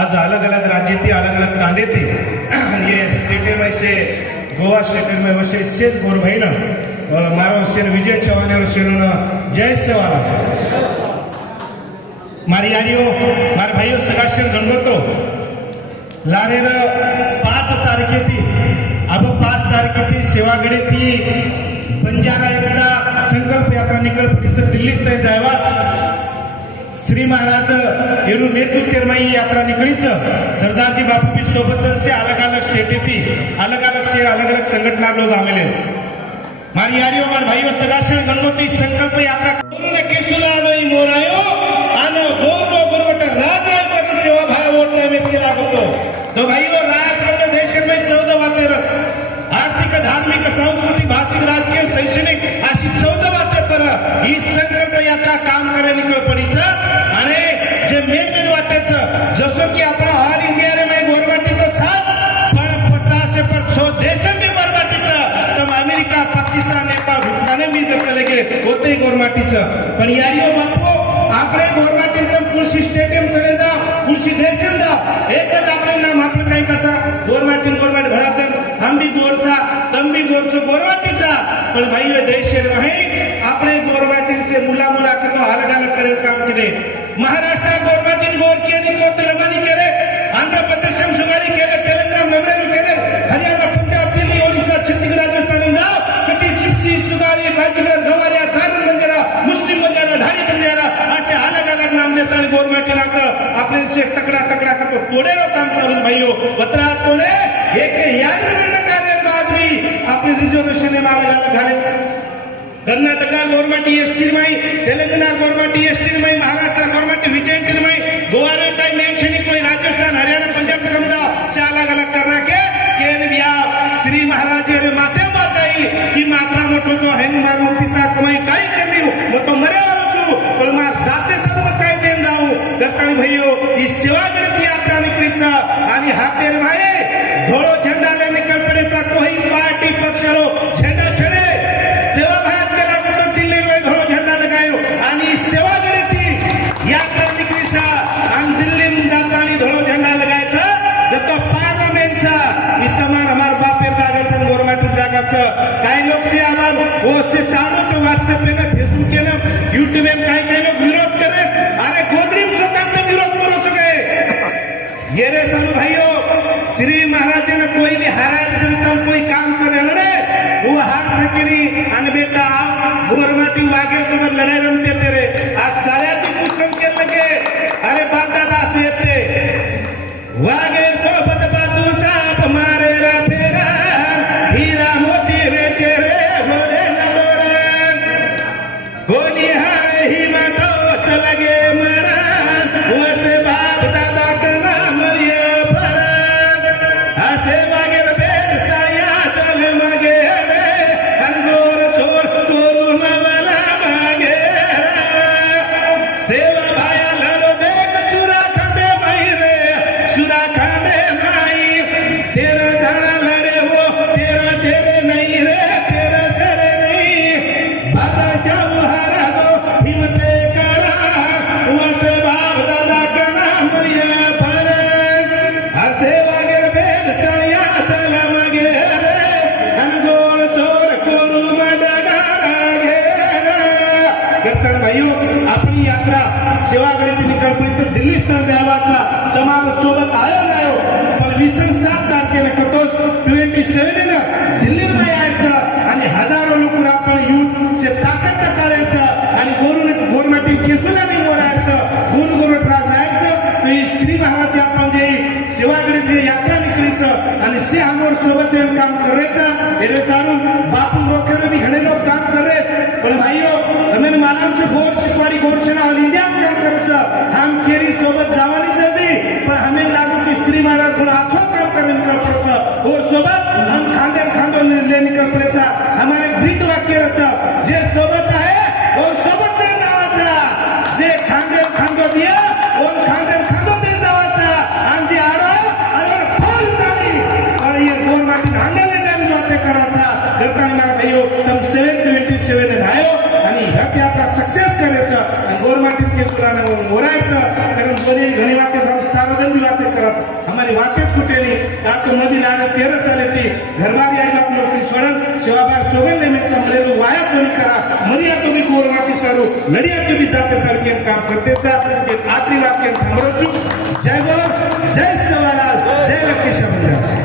आज अलग अलग राज्य थी अलग अलग कांदे थी ये स्टेटे में से गोवा स्टेटे में वैसे शेष गोर भाई ना मारो शेर विजय चौहान शेर जय सेवाला मारी यारियों मारे भाइयों सगाशेर गणगोतो लारेर 5 तारीखे थी अब 5 तारीखे थी सेवागडे थी बंजारा एकदा संकल्प यात्रा निकल पडीचं दिल्ली स्थळ जायवाच श्री महाराज एनु नेतृत्व में यात्रा निकलीच सरदारजी बापू भी सोबत से अलग अलग स्टेटे थी अलग अलग से अलग अलग संगठना लोग आवेले मारी यारियों मार भाइयों सगाशेर गणपति संकल्प यात्रा कोरोना केसुला नहीं मोरायो आनो गोरो गोरवट राजा पर सेवा भाई वोटना में केला गतो तो भाइयों राज देश में 14 वाते रस आर्थिक धार्मिक सांस्कृतिक भाषिक राजकीय शैक्षणिक अशी 14 वाते पर ही संकल्प यात्रा काम करे निकळ पडीच आणि जे मेन वातेच जसं की आपण ऑल इंडिया रे में गोरवाटी तो छास पण 50% देश में गोरवाटीच तर अमेरिका पाकिस्तान नेपाळ भूटान में जर चले गेले होते गोरवाटीच पण यारियो बापू आपले गोरवाटी तर तुळशी स्टेडियम चले जा तुळशी देशन जा एकच आपले नाम आपलं काही कचा गोरवाटी भराचं हम भी गोरचा तम भी गोरचो गोरवाटीचा पण भाई देश नाही आपले गोरवाटी से मुला मुला के तो अलग अलग करे काम केले महाराष्ट्र गोरवाटी गोर के नि को तलमानी केले आंध्र प्रदेश में सुगारी केले तेलंगाना नवरेलू केले हरियाणा पंजाब दिल्ली ओडिशा छत्तीसगढ़ राजस्थान जाओ किती चिप्सी सुगारी बाजीगर गवारिया चारण बंजारा मुस्लिम बंजारा ढारी बंजारा असे अलग अलग नाम देता गोरवाटी नाक आपले से टकड़ा टकड़ा का तो तोड़े रो काम चालू भाइयों बतरात कोणे एक यान कार्य आदमी अपने रिजर्वेशन में अलग घाले कर्नाटक गवर्नमेंट एससी माई तेलंगाना गवर्नमेंट एसटी माई महाराष्ट्र गवर्नमेंट विजयंती माई गोवा रे कई मेंशनी कोई राजस्थान हरियाणा पंजाब समझा से अलग अलग करना के केन बिया श्री महाराज रे माते माताई की मात्रा मोटो तो है मारो पिसा कमाई काई करनी वो तो मरे वालो छु पण मा जाते सर्व काय देन जाऊ दत्तानी भैयो ही सेवा गणती यात्रा निकलीच आणि हातेर भाई धोळो झेंडा ले निकल पडेचा कोई पार्टी पक्ष रो झेंडा छडे सेवा भाज केला तो दिल्ली में धोळो झेंडा लगायो आणि सेवा गणती यात्रा निकलीचा आणि दिल्ली में जातानी धोळो झेंडा लगायचा जतो पार्लिमेंटचा इतमार हमार बापेर जागाचा गवर्नमेंट जागाचा काही लोक से आमान वो से चारों तो व्हाट्सएप पे ना फेसबुक के ना यूट्यूब में काही लोग विरोध करे अरे गोदरीम स्वतंत्र विरोध करो सके ये रे सालो भाइयों श्री महाराज ने कोई भी हाराज जनता कोई काम करे रे वो हार सकेनी आणि बेटा गोरमाटी वागे सोबत लढाई रमते तेरे आज साऱ्या तू पूछन के लगे अरे बाप दादा से येते वागे सोबत बातू साप मारे रा फेरा हीरा मोती वेचे रे घोडे नडोरा कोणी हाय ही मातो चलगे मरण वसे बाप दादा कना मरिये फरक असे मागे बेट साया चल मागे रे अनगोर छोर कोरू नवला मागे सेवा भाया लड़ो देख सुरा खंडे माई रे सुरा खंडे माई तेरा जाना लड़े वो तेरा शेरे नहीं रे तेरा शेरे नहीं बादशाह हारा दो हिम्मते करा वसे बाप दादा कना मरिये फरक हसे वागे बेट साया चल मागे रे अनगोर छोर कोरू मडगागे कीर्तन भाइयों अपनी यात्रा सेवागृह निकळपणीचं दिल्ली स्थळ जावाचा तमाम सोबत आयो पण 27 तारखेला कतोस 27 ने दिल्ली में यायचं आणि हजारो लोक आपण येऊन से ताकद करायचं आणि गोरमाटी केसुला नाही मोरायचं गोरगोरट राज जायचं ही श्री महाराज आपण जे सेवागृह जे यात्रा निकळीचं आणि से हमर सोबत काम करायचं हे सारू बापू रोखेर भी घणे लोक काम करेस पण भाइयों हमें मालूम से गोर शिकवाड़ी गोरक्षणा ऑल इंडिया में काम करायचं हम केरी सोबत जावानी जल्दी पण हमें लागू की श्री महाराज थोड़ा अच्छो काम करने निकल पड़ेगा और सोबत हम खांदे खांदो ले निकल पड़ेगा हमारे गीत वाक्य रचा जे सोबत आहे और सोबत दे जावाचा जे खांदे खांदो दिया और खांदे खांदो दे जावाचा आणि जे आडो अरे फुल ताली और ये गोर माटी आंगले जाने जाते कराचा गरकाणी मारा भाइयों तम 727 रायो आणि ह्या आपला सक्सेस करायचं आणि गोर माटी के सुराने मोरायचं कारण घणी वाक्य सार्वजनिक बातें करायचं हमारी बातें कुठे नाही का तो मधी लागे 13 साले ती घरबारी आणि बाप नोकरी सोडून सेवाभार सोगल नेहमीचा मलेलो वाया तुम्ही करा मरिया तुम्ही गोरवाटी सारू लढिया तुम्ही जाते सारखे काम करतेचा एक आखरी वाक्य थांबवतो जय बोल जय सेवालाल जय लक्ष्मी